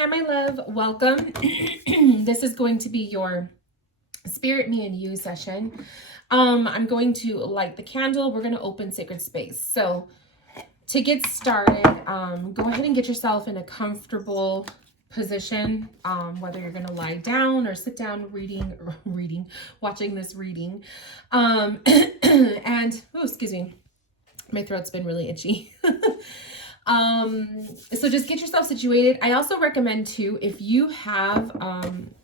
Hi, my love. Welcome. This is going to be your Spirit, Me, and You session. I'm going to light the candle. We're going to open sacred space. So, to get started, go ahead and get yourself in a comfortable position, whether you're going to lie down or sit down watching this reading. Excuse me, my throat's been really itchy. So just get yourself situated. I also recommend too, if you have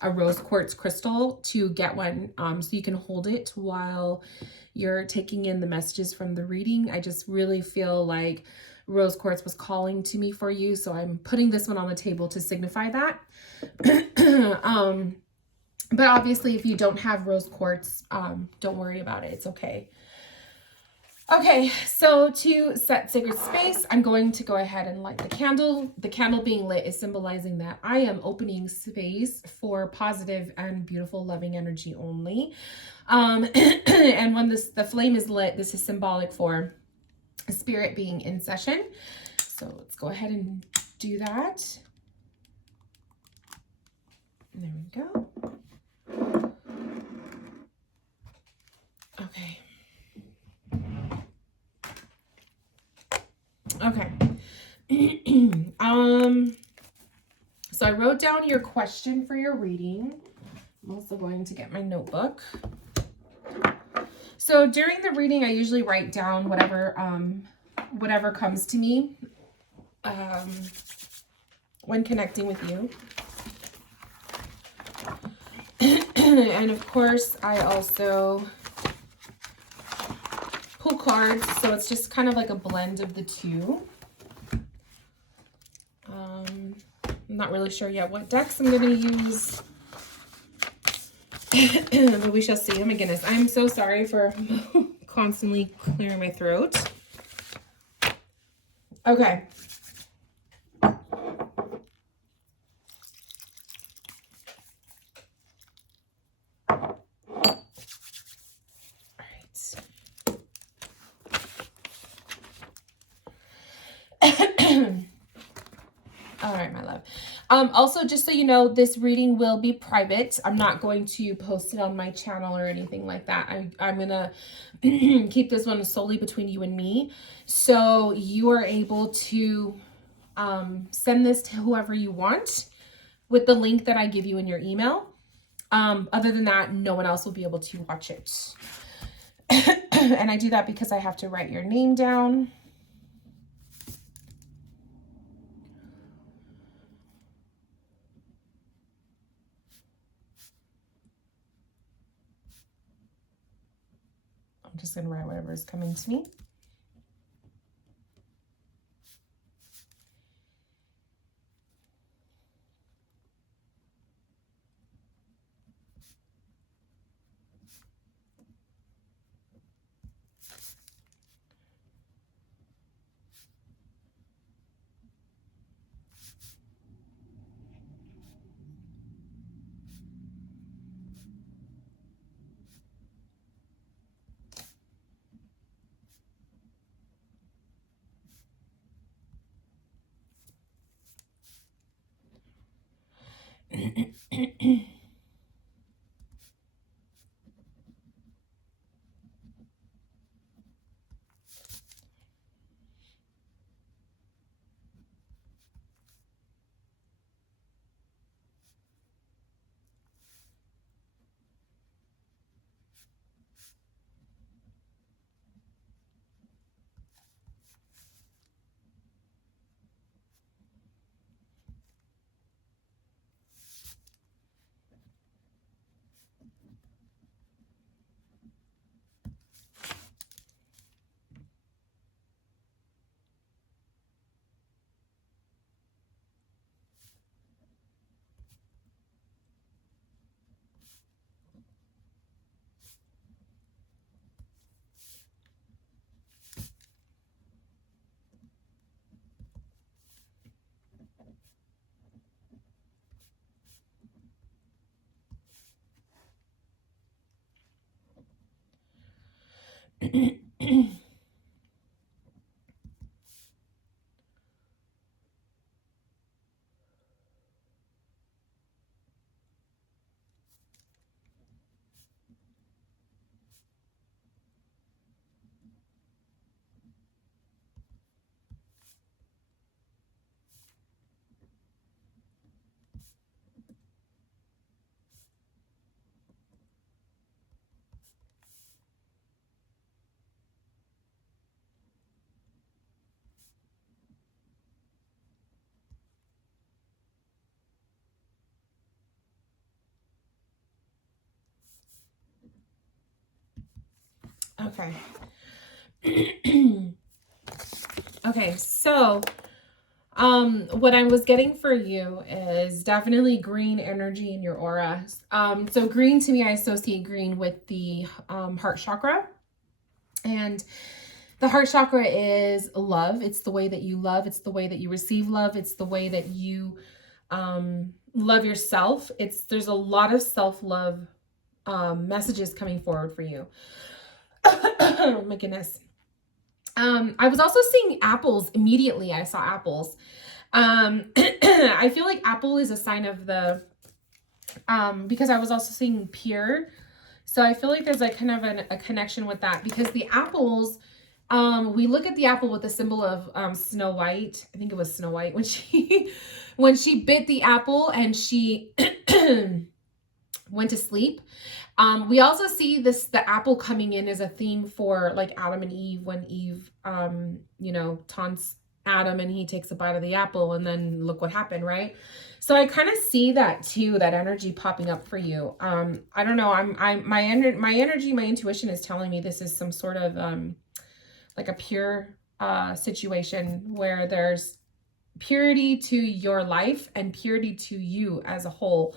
a rose quartz crystal, to get one so you can hold it while you're taking in the messages from the reading. I just really feel like rose quartz was calling to me for you, so I'm putting this one on the table to signify that. But obviously, if you don't have rose quartz, don't worry about it. It's okay. Okay, so to set sacred space, I'm going to go ahead and light the candle. The candle being lit is symbolizing that I am opening space for positive and beautiful, loving energy only. And when the flame is lit, this is symbolic for spirit being in session. So let's go ahead and do that. There we go. Okay. Okay. So I wrote down your question for your reading. I'm also going to get my notebook. So during the reading, I usually write down whatever comes to me when connecting with you. And of course, I also pull cards, so it's just kind of like a blend of the two. I'm not really sure yet what decks I'm going to use, but we shall see. Oh my goodness, I'm so sorry for constantly clearing my throat. Okay. All right, my love. Also, just so you know, this reading will be private. I'm not going to post it on my channel or anything like that. I'm going to keep this one solely between you and me. So you are able to send this to whoever you want with the link that I give you in your email. Other than that, no one else will be able to watch it. And I do that because I have to write your name down. I'm just going to write whatever is coming to me. Okay. Okay, so what I was getting for you is definitely green energy in your aura. So green, to me, I associate green with the heart chakra. And the heart chakra is love. It's the way that you love. It's the way that you receive love. It's the way that you love yourself. There's a lot of self-love messages coming forward for you. Oh my goodness. I was also seeing apples immediately. I saw apples. I feel like apple is a sign of the, because I was also seeing pure. So I feel like there's like kind of a connection with that, because the apples, we look at the apple with the symbol of Snow White. I think it was Snow White when she bit the apple and she went to sleep. We also see the apple coming in as a theme for like Adam and Eve, when Eve, taunts Adam and he takes a bite of the apple, and then look what happened, right? So I kind of see that too, that energy popping up for you. I don't know. My energy, my intuition is telling me this is some sort of, like a pure, situation where there's purity to your life and purity to you as a whole.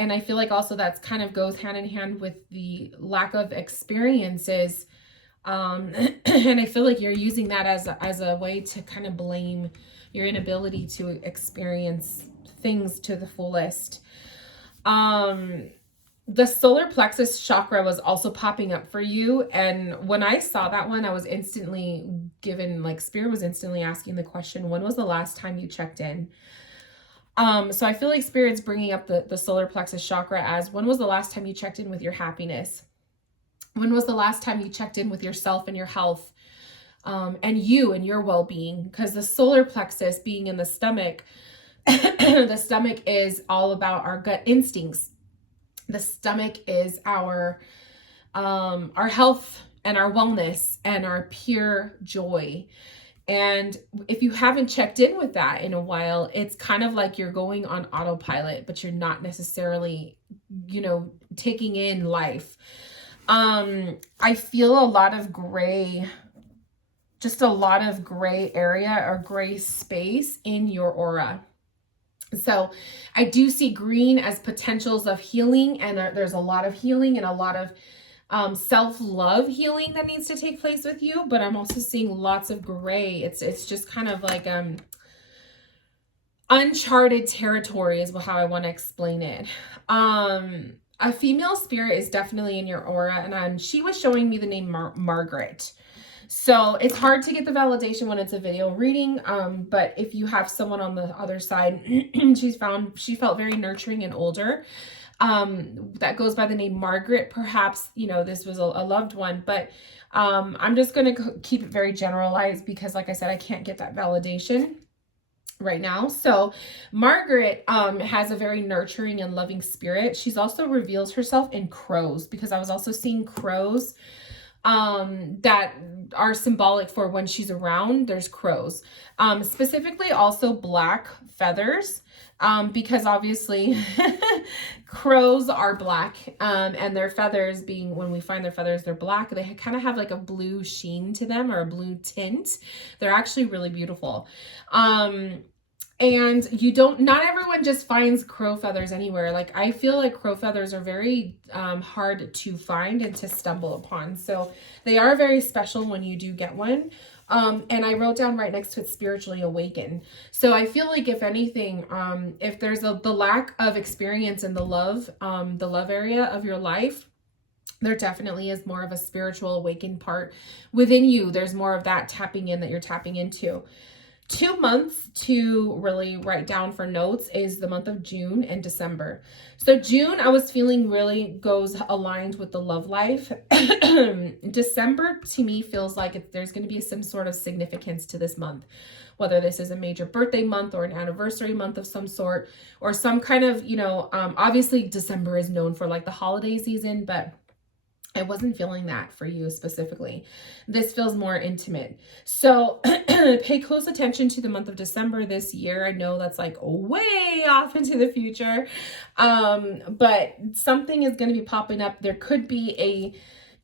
And I feel like also that's kind of goes hand in hand with the lack of experiences. And I feel like you're using that as a way to kind of blame your inability to experience things to the fullest. The solar plexus chakra was also popping up for you. And when I saw that one, I was instantly given, like, Spirit was instantly asking the question, when was the last time you checked in? So I feel like Spirit's bringing up the solar plexus chakra as, when was the last time you checked in with your happiness? When was the last time you checked in with yourself and your health, and you and your well-being? Because the solar plexus being in the stomach, the stomach is all about our gut instincts. The stomach is our health and our wellness and our pure joy. And if you haven't checked in with that in a while, it's kind of like you're going on autopilot, but you're not necessarily, taking in life. I feel a lot of gray, just a lot of gray area or gray space in your aura. So I do see green as potentials of healing, and there's a lot of healing and a lot of self-love healing that needs to take place with you. But I'm also seeing lots of gray. It's just kind of like uncharted territory is how I want to explain it. A female spirit is definitely in your aura, and she was showing me the name Margaret. So it's hard to get the validation when it's a video reading, but if you have someone on the other side, she felt very nurturing and older. That goes by the name Margaret. Perhaps, this was a loved one, but I'm just going to keep it very generalized because, like I said, I can't get that validation right now. So Margaret has a very nurturing and loving spirit. She's also reveals herself in crows, because I was also seeing crows that are symbolic for when she's around. There's crows, specifically also black feathers, because obviously crows are black, and their feathers being, when we find their feathers, they're black. They kind of have like a blue sheen to them, or a blue tint. They're actually really beautiful. And not everyone just finds crow feathers anywhere. Like, I feel like crow feathers are very hard to find and to stumble upon. So they are very special when you do get one. And I wrote down right next to it, spiritually awakened. So I feel like, if anything, if there's the lack of experience in the love area of your life, there definitely is more of a spiritual awakened part within you. There's more of that tapping in that you're tapping into. 2 months to really write down for notes is the month of June and December. So June, I was feeling really goes aligned with the love life. December to me feels like there's going to be some sort of significance to this month, whether this is a major birthday month or an anniversary month of some sort, or some kind of, obviously December is known for like the holiday season, but I wasn't feeling that for you specifically. This feels more intimate. So pay close attention to the month of December this year. I know that's like way off into the future. But something is going to be popping up. There could be a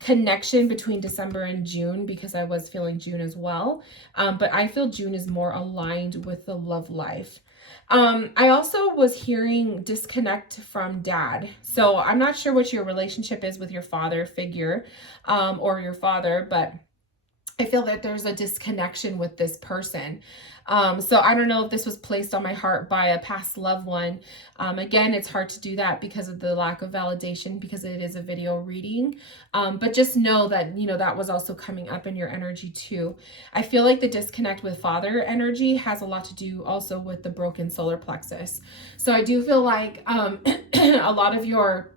connection between December and June, because I was feeling June as well. But I feel June is more aligned with the love life. I also was hearing disconnect from dad. So I'm not sure what your relationship is with your father figure, or your father, but I feel that there's a disconnection with this person. So I don't know if this was placed on my heart by a past loved one. Again, it's hard to do that because of the lack of validation, because it is a video reading. But just know that, you know, that was also coming up in your energy too. I feel like the disconnect with father energy has a lot to do also with the broken solar plexus. So I do feel like a lot of your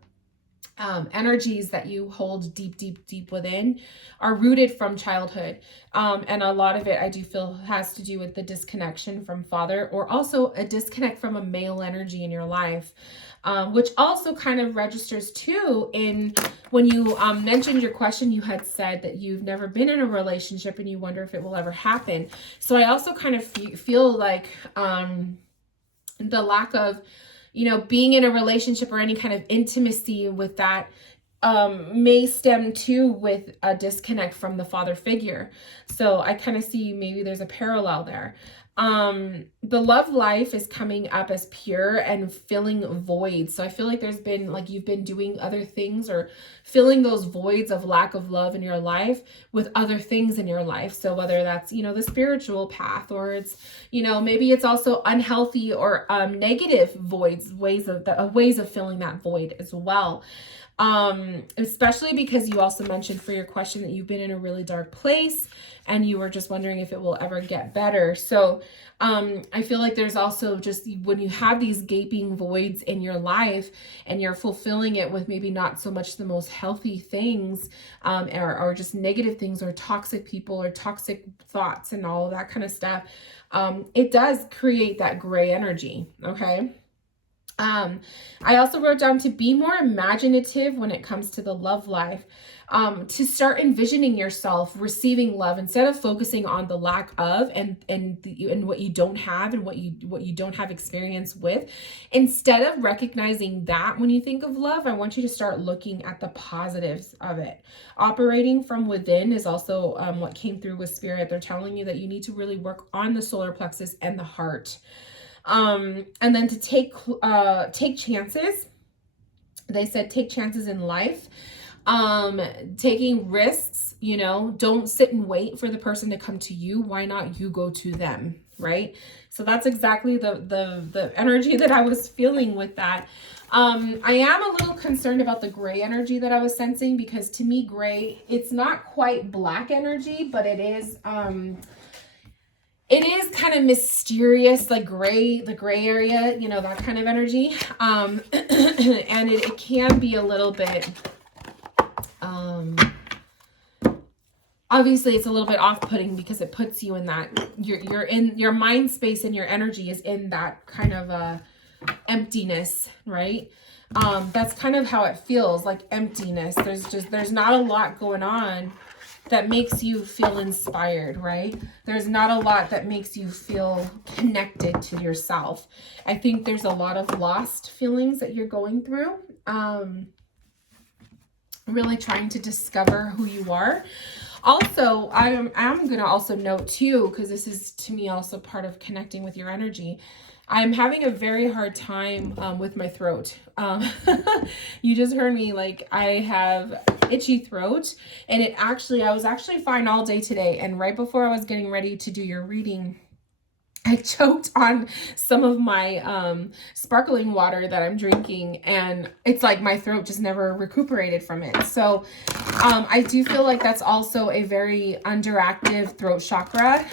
energies that you hold deep within are rooted from childhood. And a lot of it I do feel has to do with the disconnection from father, or also a disconnect from a male energy in your life, which also kind of registers too in when you mentioned your question. You had said that you've never been in a relationship and you wonder if it will ever happen. So I also kind of feel like the lack of, you know, being in a relationship or any kind of intimacy with that may stem too with a disconnect from the father figure. So I kind of see maybe there's a parallel there. The love life is coming up as pure and filling voids. So I feel like there's been, like, you've been doing other things or filling those voids of lack of love in your life with other things in your life. So whether that's, you know, the spiritual path, or it's, you know, maybe it's also unhealthy or negative voids, ways of filling that void as well. Especially because you also mentioned for your question that you've been in a really dark place and you were just wondering if it will ever get better. So I feel like there's also just, when you have these gaping voids in your life and you're fulfilling it with maybe not so much the most healthy things, or just negative things, or toxic people or toxic thoughts and all of that kind of stuff, it does create that gray energy. Okay. I also wrote down to be more imaginative when it comes to the love life, to start envisioning yourself receiving love instead of focusing on the lack of and what you don't have and what you don't have experience with. Instead of recognizing that when you think of love, I want you to start looking at the positives of it. Operating from within is also what came through with spirit. They're telling you that you need to really work on the solar plexus and the heart. And then to take chances. They said take chances in life, taking risks. You know, don't sit and wait for the person to come to you. Why not you go to them, right? So that's exactly the energy that I was feeling with that. I am a little concerned about the gray energy that I was sensing, because to me, gray, it's not quite black energy, but it is kind of mysterious, like gray, the gray area, you know, that kind of energy. And it can be a little bit, obviously it's a little bit off-putting, because it puts you in that, you're in your mind space and your energy is in that kind of emptiness, right? That's kind of how it feels, like emptiness. There's not a lot going on that makes you feel inspired, right? There's not a lot that makes you feel connected to yourself. I think there's a lot of lost feelings that you're going through. Really trying to discover who you are. Also, I'm going to also note too, because this is to me also part of connecting with your energy. I'm having a very hard time with my throat. You just heard me, like, I have itchy throat, and I was actually fine all day today. And right before I was getting ready to do your reading, I choked on some of my sparkling water that I'm drinking, and it's like my throat just never recuperated from it. So I do feel like that's also a very underactive throat chakra.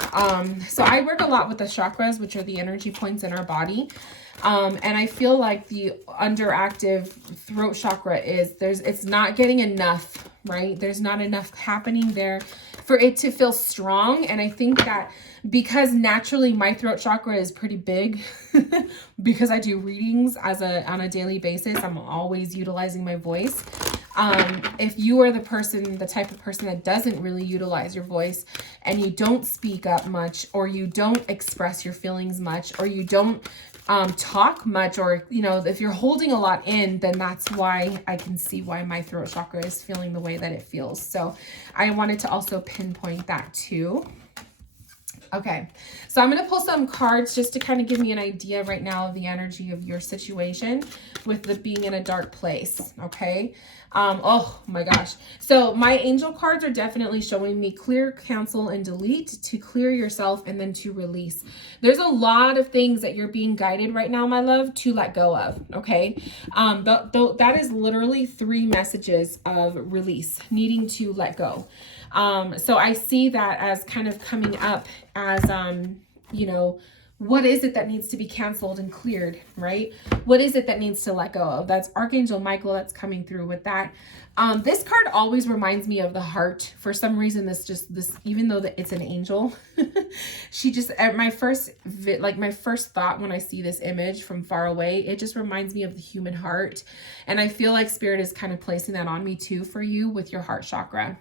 So I work a lot with the chakras, which are the energy points in our body. And I feel like the underactive throat chakra it's not getting enough, right? There's not enough happening there for it to feel strong. And I think that because naturally my throat chakra is pretty big, because I do readings on a daily basis, I'm always utilizing my voice. If you are the type of person that doesn't really utilize your voice, and you don't speak up much, or you don't express your feelings much, or you don't talk much, or, you know, if you're holding a lot in, then that's why I can see why my throat chakra is feeling the way that it feels. So I wanted to also pinpoint that too. Okay, so I'm going to pull some cards just to kind of give me an idea right now of the energy of your situation with the being in a dark place, okay? Oh my gosh. So my angel cards are definitely showing me clear, cancel, and delete, to clear yourself and then to release. There's a lot of things that you're being guided right now, my love, to let go of, okay? That is literally 3 messages of release, needing to let go. So I see that as kind of coming up as, you know, what is it that needs to be canceled and cleared, right? What is it that needs to let go of? That's Archangel Michael that's coming through with that. This card always reminds me of the heart. For some reason, even though it's an angel, she just, my first thought when I see this image from far away, it just reminds me of the human heart. And I feel like Spirit is kind of placing that on me too for you with your heart chakra.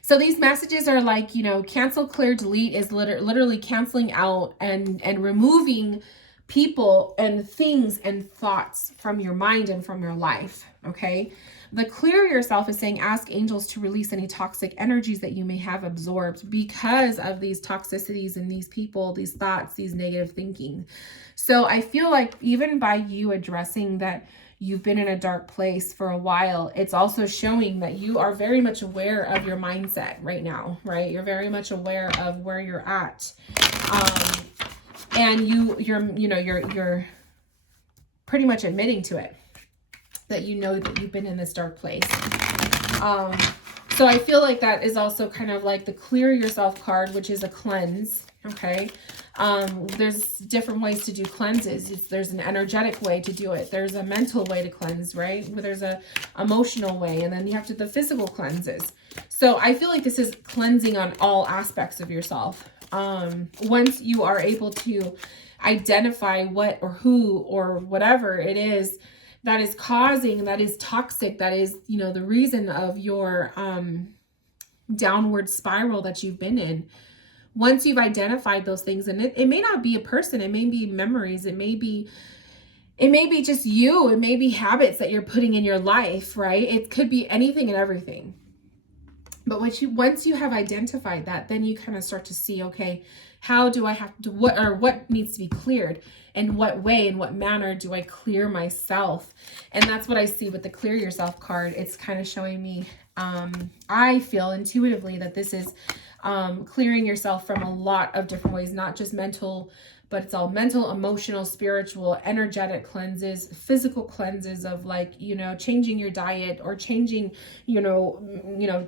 So these messages are like, you know, cancel, clear, delete is literally canceling out and removing people and things and thoughts from your mind and from your life, okay? The clear yourself is saying, ask angels to release any toxic energies that you may have absorbed because of these toxicities and these people, these thoughts, these negative thinking. So I feel like even by you addressing that you've been in a dark place for a while, it's also showing that you are very much aware of your mindset right now, right? You're very much aware of where you're at. And you're pretty much admitting to it, that you know that you've been in this dark place. So I feel like that is also kind of like the clear yourself card, which is a cleanse, okay? There's different ways to do cleanses. There's an energetic way to do it. There's a mental way to cleanse, right? There's a emotional way, and then you have the physical cleanses. So I feel like this is cleansing on all aspects of yourself. Once you are able to identify what or who or whatever it is that is causing, that is toxic, that is, you know, the reason of your downward spiral that you've been in. Once you've identified those things, and it may not be a person, it may be memories, it may be just you, it may be habits that you're putting in your life, right? It could be anything and everything. But once you have identified that, then you kind of start to see, okay, how do I have to, what needs to be cleared? In what way, in what manner do I clear myself? And that's what I see with the clear yourself card. It's kind of showing me, I feel intuitively that this is clearing yourself from a lot of different ways, not just mental, but it's all mental, emotional, spiritual, energetic cleanses, physical cleanses of, like, you know, changing your diet, or changing, you know,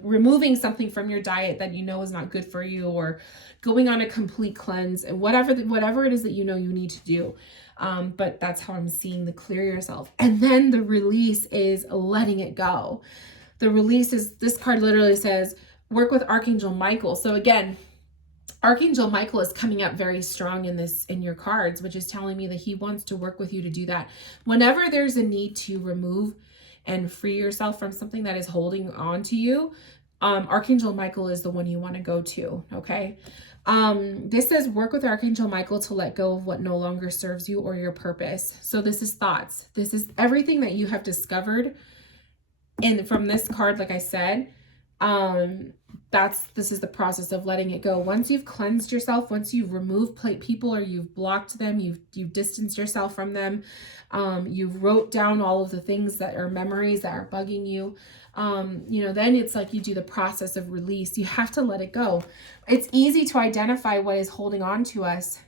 removing something from your diet that you know is not good for you, or going on a complete cleanse, and whatever it is that you know you need to do. But that's how I'm seeing the clear yourself. And then the release is letting it go. The release is, this card literally says, work with Archangel Michael. So again, Archangel Michael is coming up very strong in your cards, which is telling me that he wants to work with you to do that. Whenever there's a need to remove and free yourself from something that is holding on to you, Archangel Michael is the one you want to go to, okay? This says work with Archangel Michael to let go of what no longer serves you or your purpose. So this is thoughts. This is everything that you have discovered from this card, like I said. This is the process of letting it go. Once you've cleansed yourself, once you've removed people, or you've blocked them, you've distanced yourself from them, you've wrote down all of the things that are memories that are bugging you, then it's like you do the process of release. You have to let it go. It's easy to identify what is holding on to us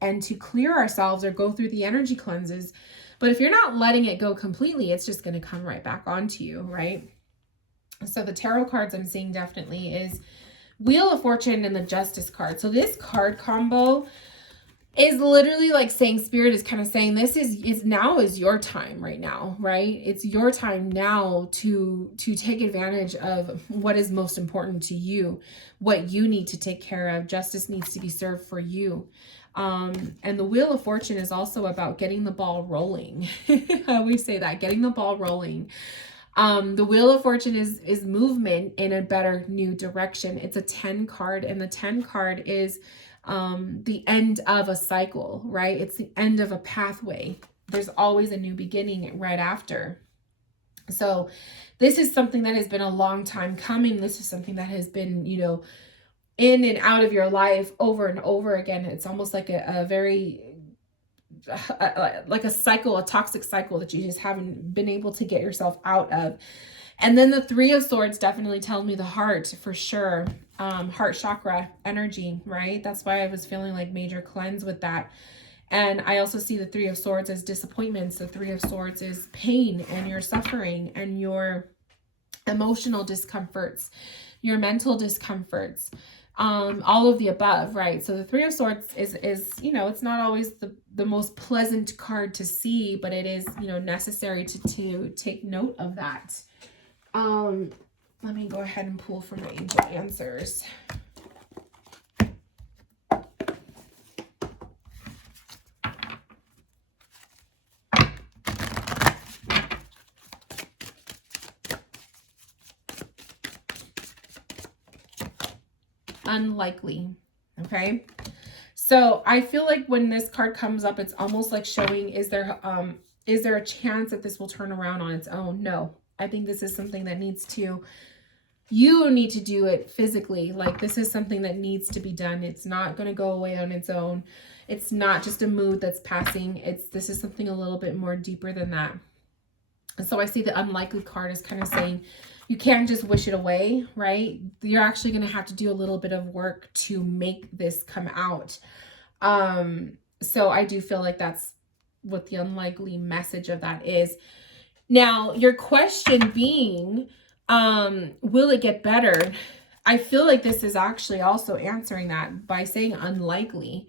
and to clear ourselves or go through the energy cleanses. But if you're not letting it go completely, it's just going to come right back onto you, right? So the tarot cards I'm seeing definitely is Wheel of Fortune and the Justice card. So this card combo is literally like saying, Spirit is kind of saying, now is your time right now, right? It's your time now to take advantage of what is most important to you, what you need to take care of. Justice needs to be served for you. And the Wheel of Fortune is also about getting the ball rolling. I always say that, getting the ball rolling. The Wheel of Fortune is movement in a better new direction. It's a 10 card, and the 10 card is the end of a cycle, right? It's the end of a pathway. There's always a new beginning right after. So this is something that has been a long time coming. This is something that has been, you know, in and out of your life over and over again. It's almost like a very like a cycle, a toxic cycle that you just haven't been able to get yourself out of. And then the Three of Swords definitely tells me the heart for sure. Heart chakra energy, right? That's why I was feeling like major cleanse with that. And I also see the Three of Swords as disappointments. The Three of Swords is pain and your suffering and your emotional discomforts, your mental discomforts, all of the above, right? So the Three of Swords is, you know, it's not always the most pleasant card to see, but it is, you know, necessary to take note of that. Let me go ahead and pull for my angel answers. Unlikely. Okay. So I feel like when this card comes up, it's almost like showing, is there a chance that this will turn around on its own? No. I think this is something that you need to do it physically. Like this is something that needs to be done. It's not going to go away on its own. It's not just a mood that's passing. This is something a little bit more deeper than that. And so I see the unlikely card is kind of saying you can't just wish it away, right? You're actually going to have to do a little bit of work to make this come out. So I do feel like that's what the unlikely message of that is. Now, your question being, will it get better? I feel like this is actually also answering that by saying unlikely.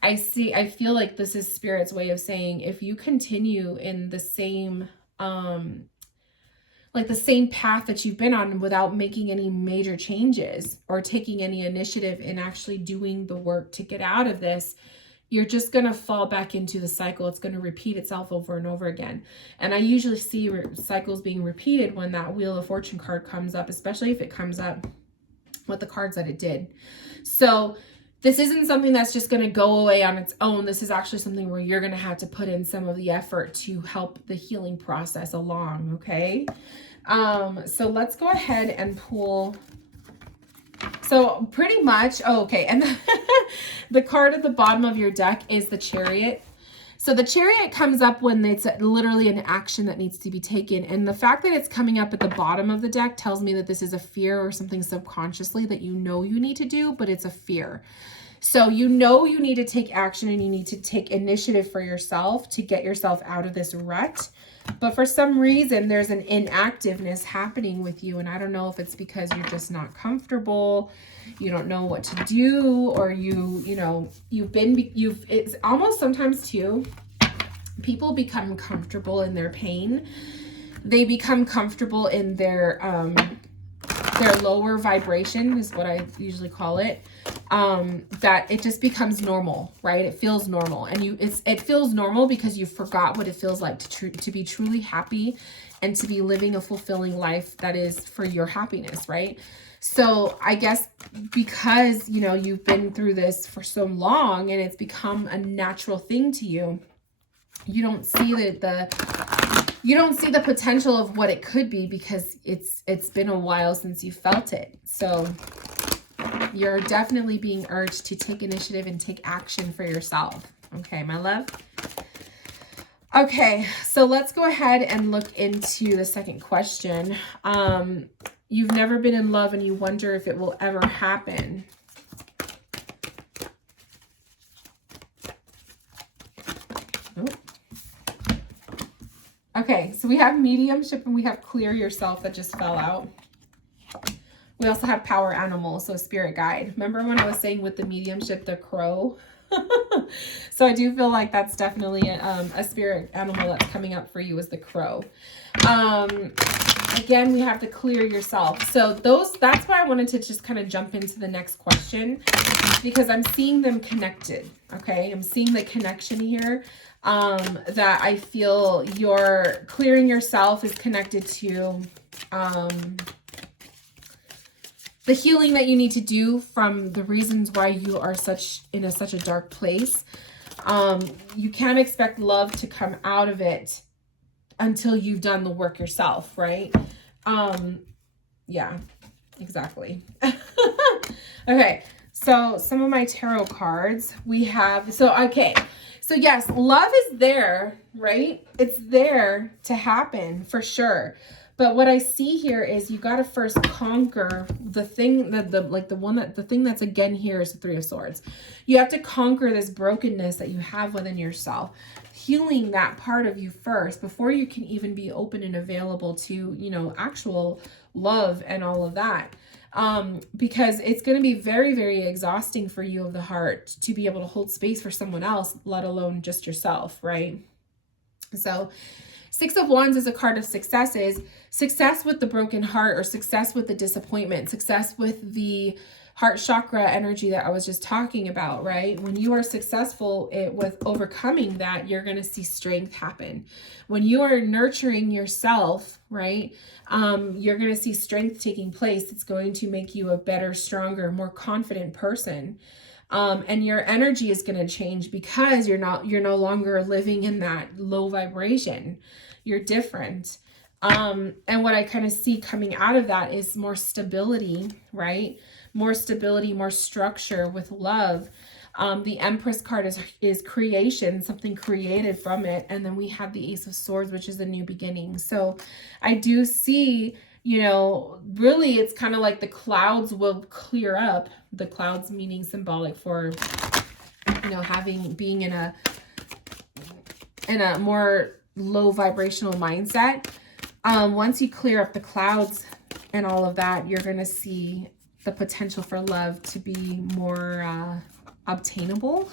I feel like this is Spirit's way of saying, if you continue in the same, like the same path that you've been on without making any major changes or taking any initiative in actually doing the work to get out of this, you're just going to fall back into the cycle. It's going to repeat itself over and over again. And I usually see cycles being repeated when that Wheel of Fortune card comes up, especially if it comes up with the cards that it did. So this isn't something that's just going to go away on its own. This is actually something where you're going to have to put in some of the effort to help the healing process along. Okay. So let's go ahead and pull. So pretty much, okay. And the card at the bottom of your deck is the Chariot. So the Chariot comes up when it's literally an action that needs to be taken. And the fact that it's coming up at the bottom of the deck tells me that this is a fear or something subconsciously that you know you need to do, but it's a fear. So you know you need to take action and you need to take initiative for yourself to get yourself out of this rut. But for some reason, there's an inactiveness happening with you. And I don't know if it's because you're just not comfortable, you don't know what to do, or it's almost sometimes too, people become comfortable in their pain. They become comfortable in their lower vibration is what I usually call it. That it just becomes normal, right? It feels normal, and it feels normal because you forgot what it feels like to be truly happy and to be living a fulfilling life that is for your happiness, right? So I guess because, you know, you've been through this for so long and it's become a natural thing to you, you don't see the potential of what it could be because it's been a while since you felt it. So you're definitely being urged to take initiative and take action for yourself. Okay, my love. Okay, so let's go ahead and look into the second question. You've never been in love and you wonder if it will ever happen. Okay, so we have mediumship and we have clear yourself that just fell out. We also have power animal, so spirit guide. Remember when I was saying with the mediumship, the crow? So I do feel like that's definitely a spirit animal that's coming up for you is the crow. again, we have to clear yourself. So that's why I wanted to just kind of jump into the next question, because I'm seeing them connected. Okay. I'm seeing the connection here, that I feel your clearing yourself is connected to, the healing that you need to do from the reasons why you are in such a dark place. You can't expect love to come out of it until you've done the work yourself, right? Yeah, exactly. Okay, so some of my tarot cards we have. So yes, love is there, right? It's there to happen for sure. But what I see here is you got to first conquer the thing that the thing that's again here is the Three of Swords. You have to conquer this brokenness that you have within yourself, healing that part of you first before you can even be open and available to, you know, actual love and all of that. Because it's going to be very, very exhausting for you of the heart to be able to hold space for someone else, let alone just yourself, right? So Six of Wands is a card of successes. Success with the broken heart, or success with the disappointment, success with the heart chakra energy that I was just talking about, right? When you are successful with overcoming that, you're going to see strength happen. When you are nurturing yourself, right, you're going to see strength taking place. It's going to make you a better, stronger, more confident person. And your energy is going to change because you're no longer living in that low vibration. You're different. And what I kind of see coming out of that is more stability, right? More stability, more structure with love. The Empress card is creation, something created from it. And then we have the Ace of Swords, which is a new beginning. So I do see, you know, really it's kind of like the clouds will clear up. The clouds meaning symbolic for, you know, being in a more low vibrational mindset. Once you clear up the clouds and all of that, you're going to see the potential for love to be more obtainable.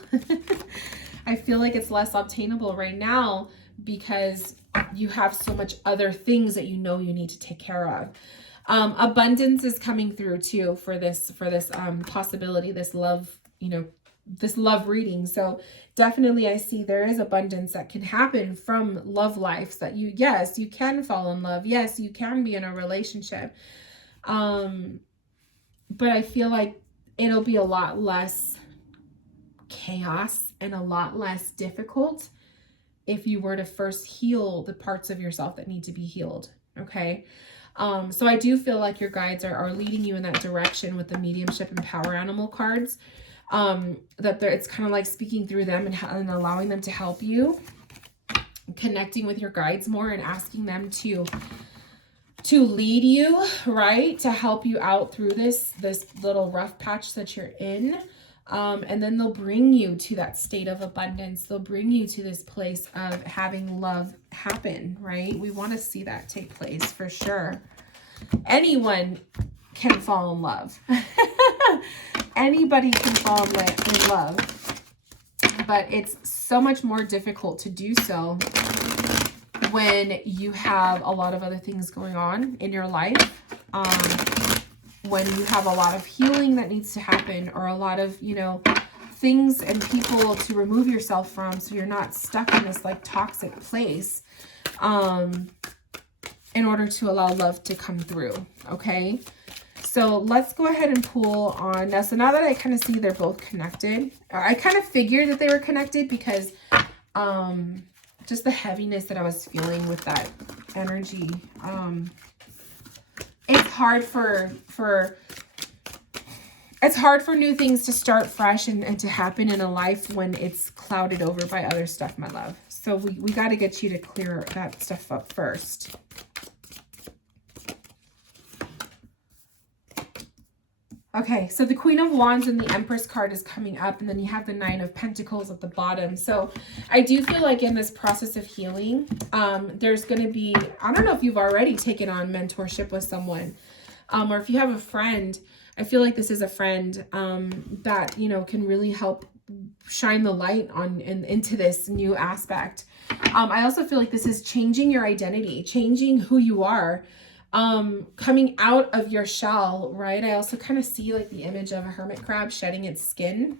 I feel like it's less obtainable right now because you have so much other things that you know you need to take care of. Abundance is coming through too for this possibility, this love, you know, this love reading. So definitely I see there is abundance that can happen from love lives, that yes, you can fall in love. Yes, you can be in a relationship. But I feel like it'll be a lot less chaos and a lot less difficult if you were to first heal the parts of yourself that need to be healed. Okay. So I do feel like your guides are leading you in that direction with the mediumship and power animal cards. It's kind of like speaking through them and allowing them to help you, connecting with your guides more and asking them to lead you, right? To help you out through this little rough patch that you're in. And then they'll bring you to that state of abundance. They'll bring you to this place of having love happen, right? We want to see that take place for sure. Anyone can fall in love. Anybody can fall in love. But it's so much more difficult to do so when you have a lot of other things going on in your life. When you have a lot of healing that needs to happen, or a lot of, you know, things and people to remove yourself from, so you're not stuck in this like toxic place, in order to allow love to come through. Okay, so let's go ahead and pull on now. So now that I kind of see they're both connected, I kind of figured that they were connected because just the heaviness that I was feeling with that energy. It's hard for new things to start fresh and to happen in a life when it's clouded over by other stuff, my love. So we got to get you to clear that stuff up first. Okay, so the Queen of Wands and the Empress card is coming up, and then you have the Nine of Pentacles at the bottom. So I do feel like in this process of healing, there's going to be, I don't know if you've already taken on mentorship with someone, or if you have a friend. I feel like this is a friend that, you know, can really help shine the light on and into this new aspect. I also feel like this is changing your identity, changing who you are. coming out of your shell, right? I also kind of see like the image of a hermit crab shedding its skin.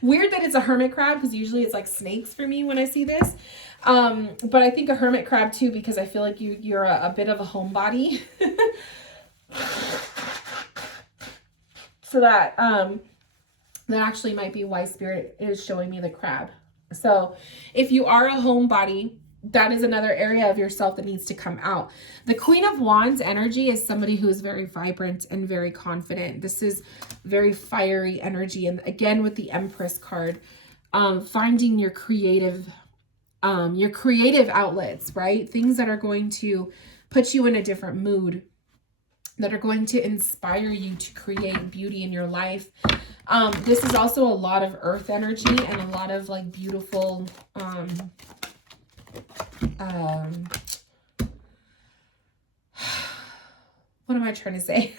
Weird that it's a hermit crab, because usually it's like snakes for me when I see this. But I think a hermit crab too, because I feel like you're a bit of a homebody. So that actually might be why Spirit is showing me the crab. So if you are a homebody, that is another area of yourself that needs to come out. The Queen of Wands energy is somebody who is very vibrant and very confident. This is very fiery energy. And again, with the Empress card, finding your creative outlets, right? Things that are going to put you in a different mood, that are going to inspire you to create beauty in your life. This is also a lot of earth energy and a lot of like beautiful, what am I trying to say?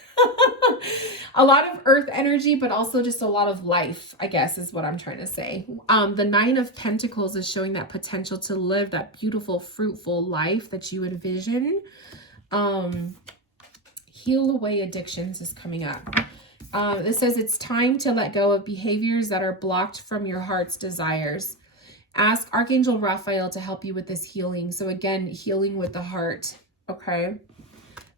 A lot of earth energy, but also just a lot of life, I guess is what I'm trying to say. The Nine of Pentacles is showing that potential to live that beautiful, fruitful life that you envision. Heal away addictions is coming up. This says it's time to let go of behaviors that are blocked from your heart's desires. Ask Archangel Raphael to help you with this healing. So again, healing with the heart. Okay.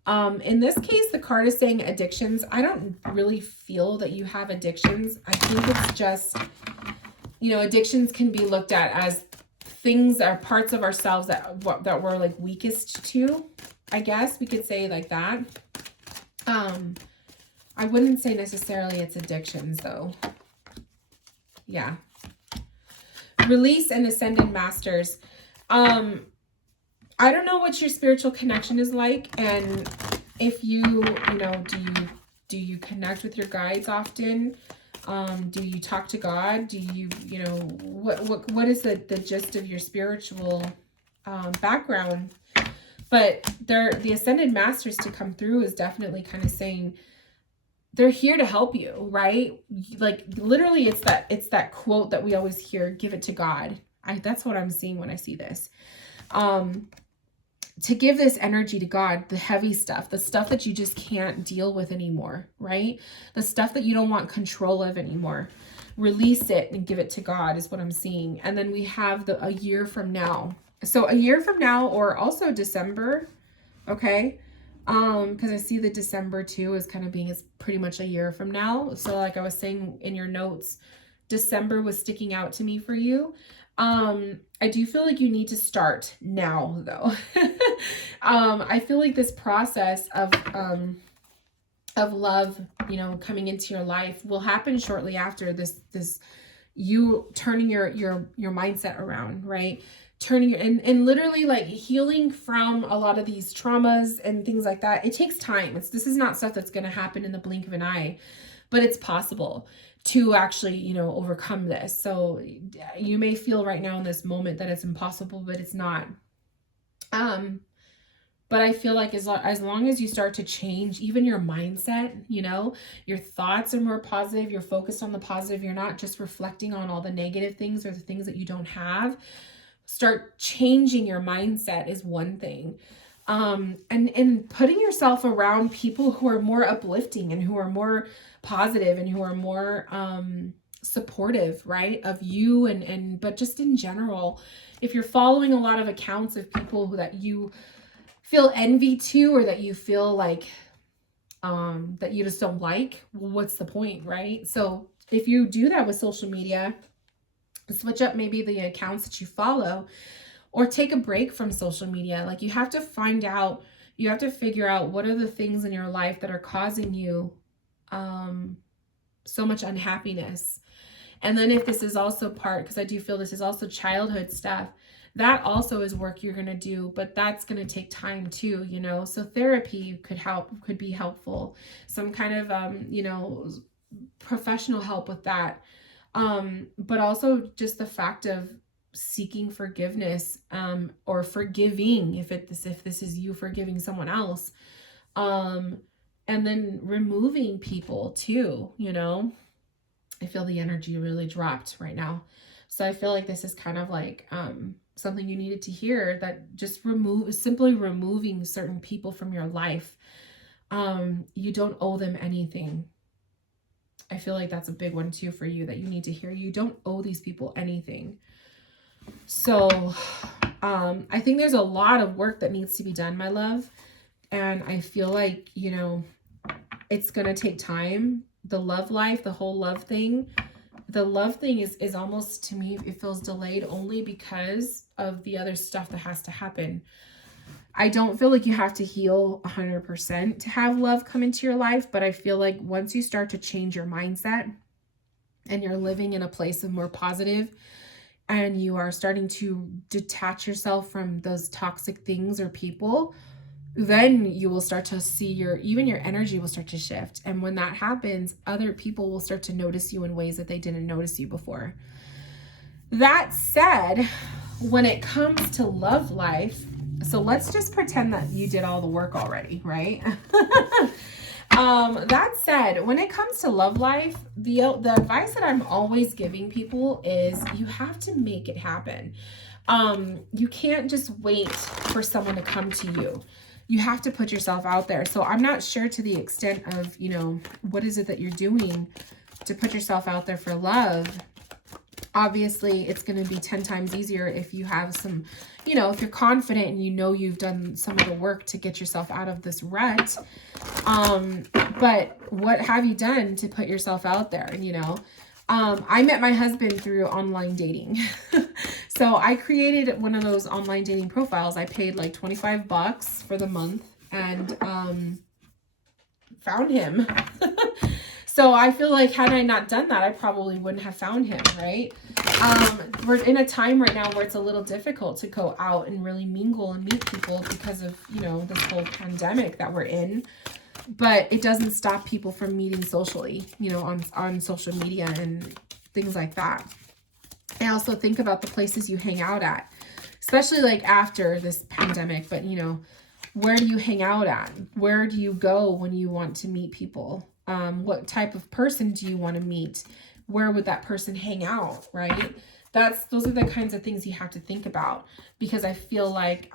In this case, the card is saying addictions. I don't really feel that you have addictions. I think it's just, you know, addictions can be looked at as things or parts of ourselves that we're like weakest to, I guess we could say like that. I wouldn't say necessarily it's addictions though. Yeah. Release and Ascended Masters. I don't know what your spiritual connection is like, and if you know, do you connect with your guides often? Do you talk to God? Do you know, what is the gist of your spiritual background? But the Ascended Masters to come through is definitely kind of saying they're here to help you, right? Like literally it's that quote that we always hear, give it to God. That's what I'm seeing when I see this. To give this energy to God, the heavy stuff, the stuff that you just can't deal with anymore, right? The stuff that you don't want control of anymore. Release it and give it to God is what I'm seeing. And then we have a year from now. So a year from now, or also December, okay? Because I see the December too is kind of being, it's pretty much a year from now. So like I was saying in your notes, December was sticking out to me for you. I do feel like you need to start now though. I feel like this process of love, you know, coming into your life will happen shortly after this you turning your mindset around, right? Turning and literally like healing from a lot of these traumas and things like that. It takes time. This is not stuff that's going to happen in the blink of an eye, but it's possible to actually, you know, overcome this. So you may feel right now in this moment that it's impossible, but it's not. But I feel like as long as you start to change even your mindset, you know, your thoughts are more positive, you're focused on the positive, you're not just reflecting on all the negative things or the things that you don't have. Start changing your mindset is one thing. And putting yourself around people who are more uplifting and who are more positive and who are more supportive, right, of you but just in general, if you're following a lot of accounts of people that you feel envy to, or that you feel like that you just don't like, well, what's the point, right? So if you do that with social media, switch up maybe the accounts that you follow, or take a break from social media. Like you have to figure out what are the things in your life that are causing you so much unhappiness. And then if this is also because I do feel this is also childhood stuff, that also is work you're going to do, but that's going to take time too, you know? So therapy could be helpful. Some kind of, you know, professional help with that. But also just the fact of seeking forgiveness, or forgiving if this is you forgiving someone else. And then removing people too, you know? I feel the energy really dropped right now. So I feel like this is kind of like something you needed to hear, that just simply removing certain people from your life. You don't owe them anything. I feel like that's a big one too for you that you need to hear. You don't owe these people anything. So I think there's a lot of work that needs to be done, my love. And I feel like, you know, it's going to take time. The love life, the whole love thing, the love thing is almost, to me, it feels delayed only because of the other stuff that has to happen. I don't feel like you have to heal 100% to have love come into your life, but I feel like once you start to change your mindset and you're living in a place of more positive, and you are starting to detach yourself from those toxic things or people, then you will start to see even your energy will start to shift. And when that happens, other people will start to notice you in ways that they didn't notice you before. That said, when it comes to love life, so let's just pretend that you did all the work already, right? That said, when it comes to love life, the advice that I'm always giving people is you have to make it happen. You can't just wait for someone to come to you. You have to put yourself out there. So I'm not sure to the extent of, you know, what is it that you're doing to put yourself out there for love. Obviously, it's going to be 10 times easier if you have some, you know, if you're confident and you know you've done some of the work to get yourself out of this rut. But what have you done to put yourself out there? And, you know, I met my husband through online dating. So I created one of those online dating profiles. I paid like $25 for the month and found him. So I feel like had I not done that, I probably wouldn't have found him, right? We're in a time right now where it's a little difficult to go out and really mingle and meet people because of, you know, this whole pandemic that we're in. But it doesn't stop people from meeting socially, you know, on social media and things like that. I also think about the places you hang out at, especially like after this pandemic. But, you know, where do you hang out at? Where do you go when you want to meet people? What type of person do you want to meet? Where would that person hang out, right? Those are the kinds of things you have to think about, because I feel like,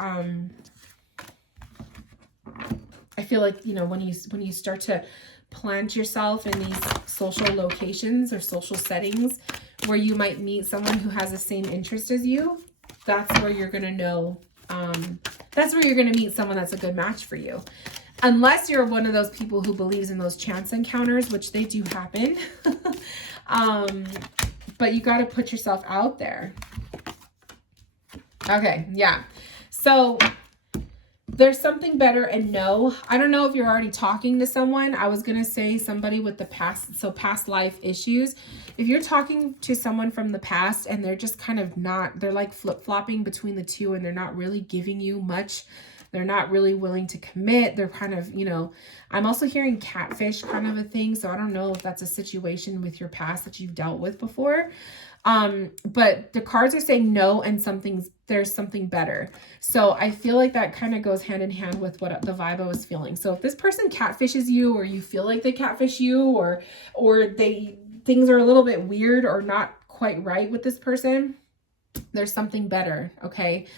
you know, when you start to plant yourself in these social locations or social settings where you might meet someone who has the same interest as you, that's where you're going to know, that's where you're going to meet someone that's a good match for you. Unless you're one of those people who believes in those chance encounters, which they do happen. But you got to put yourself out there. Okay, yeah. So there's something better, and no, I don't know if you're already talking to someone. I was going to say somebody with the past life issues. If you're talking to someone from the past and they're just kind of they're like flip-flopping between the two and they're not really giving you much. They're not really willing to commit. They're kind of, you know, I'm also hearing catfish kind of a thing. So I don't know if that's a situation with your past that you've dealt with before. But the cards are saying no, and there's something better. So I feel like that kind of goes hand in hand with what the vibe I was feeling. So if this person catfishes you, or you feel like they catfish you, or things are a little bit weird or not quite right with this person, there's something better. Okay.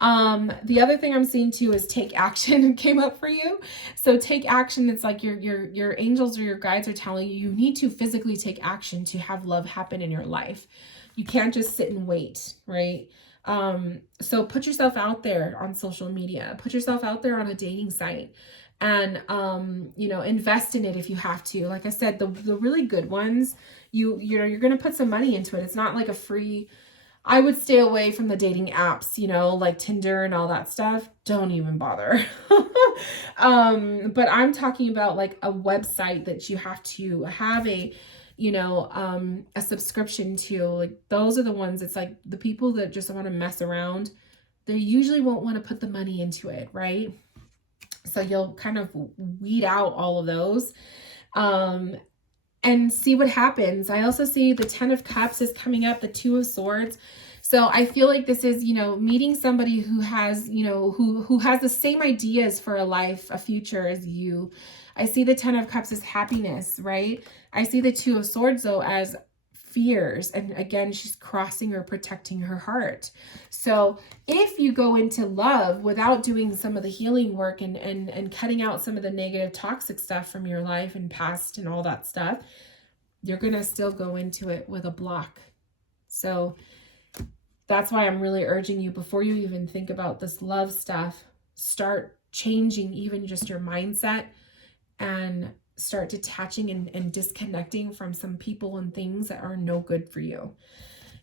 The other thing I'm seeing too is take action came up for you. So take action. It's like your angels or your guides are telling you, you need to physically take action to have love happen in your life. You can't just sit and wait, right? So put yourself out there on social media, put yourself out there on a dating site, and, you know, invest in it if you have to. Like I said, the really good ones, you're going to put some money into it. It's not like a free. I would stay away from the dating apps, you know, like Tinder and all that stuff. Don't even bother. But I'm talking about like a website that you have to have a subscription to. Like those are the ones, it's like the people that just want to mess around, they usually won't want to put the money into it, right? So you'll kind of weed out all of those. And see what happens. I also see the 10 of Cups is coming up, the 2 of Swords. So I feel like this is, you know, meeting somebody who has, you know, who has the same ideas for a life, a future as you. I see the 10 of Cups as happiness, right? I see the 2 of Swords though as fears. And again, she's crossing or protecting her heart. So if you go into love without doing some of the healing work and cutting out some of the negative toxic stuff from your life and past and all that stuff, you're going to still go into it with a block. So that's why I'm really urging you, before you even think about this love stuff, start changing even just your mindset and start detaching and disconnecting from some people and things that are no good for you.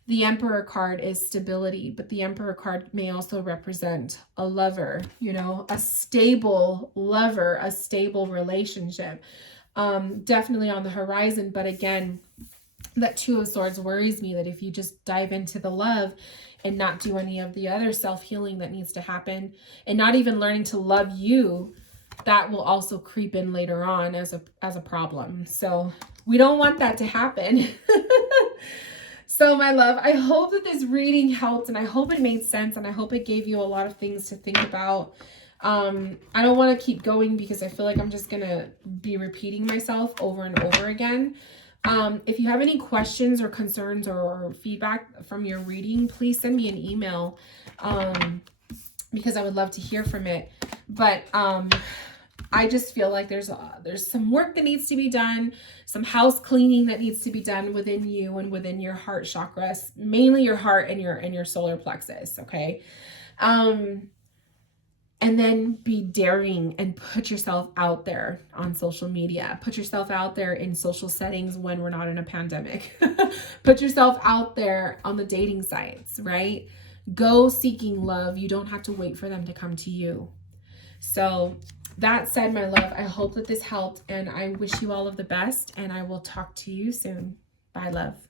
The Emperor card is stability, but the Emperor card may also represent a lover, you know, a stable lover, a stable relationship. Definitely on the horizon. But again, that Two of Swords worries me, that if you just dive into the love and not do any of the other self-healing that needs to happen, and not even learning to love you, that will also creep in later on as a problem. So we don't want that to happen. So my love, I hope that this reading helped, and I hope it made sense, and I hope it gave you a lot of things to think about. I don't want to keep going because I feel like I'm just going to be repeating myself over and over again. If you have any questions or concerns or feedback from your reading, please send me an email, because I would love to hear from it. But I just feel like there's some work that needs to be done, some house cleaning that needs to be done within you and within your heart chakras, mainly your heart and your solar plexus, okay? And then be daring and put yourself out there on social media. Put yourself out there in social settings when we're not in a pandemic. Put yourself out there on the dating sites, right? Go seeking love. You don't have to wait for them to come to you. So that said, my love, I hope that this helped, and I wish you all of the best, and I will talk to you soon. Bye, love.